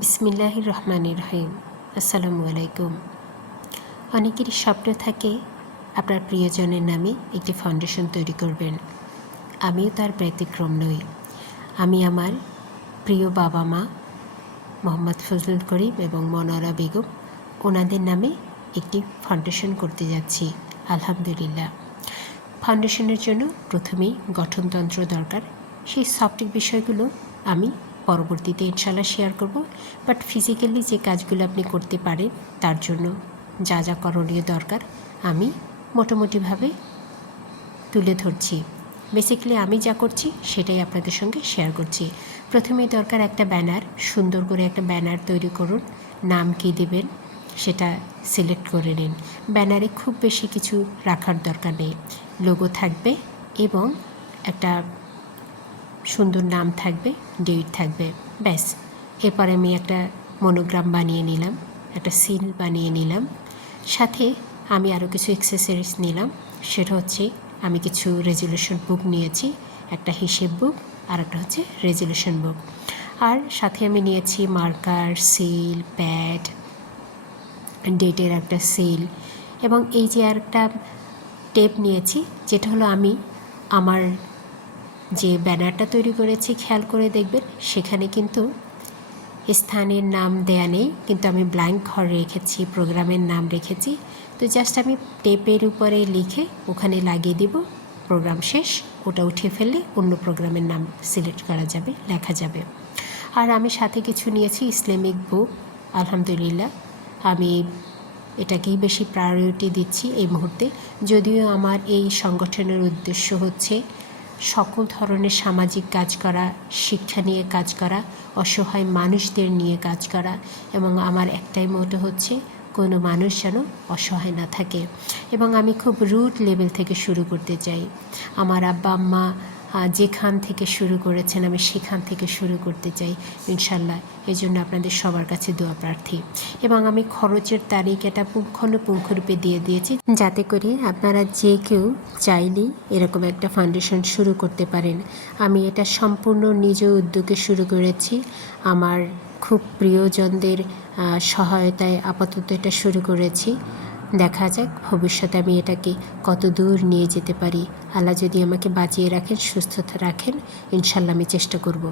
বিসমিল্লাহির রহমানির রহিম। আসসালামু আলাইকুম। অনেকেরই স্বপ্ন থাকে আপনার প্রিয়জনের নামে একটি ফাউন্ডেশন তৈরি করবেন। আমিও তার ব্যতিক্রম নই। আমি আমার প্রিয় বাবা মা মোহাম্মদ ফজলুল করিম এবং মনোয়ারা বেগম ওনাদের নামে একটি ফাউন্ডেশন করতে যাচ্ছি। আলহামদুলিল্লাহ। ফাউন্ডেশনের জন্য প্রথমেই গঠনতন্ত্র দরকার। সেই সফট বিষয়গুলো আমি পরবর্তীতে ইনশাল্লাহ শেয়ার করব। বাট ফিজিক্যালি যে কাজগুলো আপনি করতে পারেন তার জন্য যা যা করণীয় দরকার আমি মোটামুটিভাবে তুলে ধরছি। বেসিক্যালি আমি যা করছি সেটাই আপনাদের সঙ্গে শেয়ার করছি। প্রথমেই দরকার একটা ব্যানার। সুন্দর করে একটা ব্যানার তৈরি করুন। নাম কী দেবেন সেটা সিলেক্ট করে নিন। ব্যানারে খুব বেশি কিছু রাখার দরকার নেই। লোগো থাকবে এবং একটা সুন্দর নাম থাকবে, ডেট থাকবে, ব্যাস। এরপরে আমি একটা মনোগ্রাম বানিয়ে নিলাম, একটা সিল বানিয়ে নিলাম। সাথে আমি আরও কিছু অ্যাক্সেসরিজ নিলাম। সেটা হচ্ছে আমি কিছু রেজুলেশন বুক নিয়েছি, একটা হিসেব বুক আর একটা হচ্ছে রেজুলেশন বুক। আর সাথে আমি নিয়েছি মার্কার, সিল, প্যাড, ডেটের একটা সিল এবং এই যে আর একটা টেপ নিয়েছি, যেটা হলো আমি আমার যে ব্যানারটা তৈরি করেছি খেয়াল করে দেখবেন সেখানে কিন্তু স্থানের নাম দেয়া নেই, কিন্তু আমি ব্ল্যাঙ্ক ঘর রেখেছি, প্রোগ্রামের নাম রেখেছি। তো জাস্ট আমি টেপের উপরে লিখে ওখানে লাগিয়ে দিব, প্রোগ্রাম শেষ। ওটা উঠে ফেললে অন্য প্রোগ্রামের নাম সিলেক্ট করা যাবে, লেখা যাবে। আর আমি সাথে কিছু নিয়েছি ইসলামিক বুক। আলহামদুলিল্লাহ আমি এটাকেই বেশি প্রায়োরিটি দিচ্ছি এই মুহূর্তে। যদিও আমার এই সংগঠনের উদ্দেশ্য হচ্ছে সকল ধরনের সামাজিক কাজ করা, শিক্ষা নিয়ে কাজ করা, অসহায় মানুষদের নিয়ে কাজ করা, এবং আমার একটাই মোটো হচ্ছে কোনো মানুষ যেন অসহায় না থাকে। এবং আমি খুব রুট লেভেল থেকে শুরু করতে চাই। আমার আব্বা আম্মা যেখান থেকে শুরু করেছেন আমি সেখান থেকে শুরু করতে চাই ইনশাল্লাহ। এই জন্য আপনাদের সবার কাছে দোয়া প্রার্থী। এবং আমি খরচের তারিখ এটা পুঙ্খানুপুঙ্খরূপে দিয়ে দিয়েছি, যাতে করে আপনারা যে কেউ চাইলেই এরকম একটা ফাউন্ডেশন শুরু করতে পারেন। আমি এটা সম্পূর্ণ নিজ উদ্যোগে শুরু করেছি। আমার খুব প্রিয়জনদের সহায়তায় আপাতত এটা শুরু করেছি। দেখা যাক ভবিষ্যতে আমি এটাকে কত দূর নিয়ে যেতে পারি। আল্লাহ যদি আমাকে বাঁচিয়ে রাখেন, সুস্থতা রাখেন, ইনশাল্লাহ আমি চেষ্টা করব।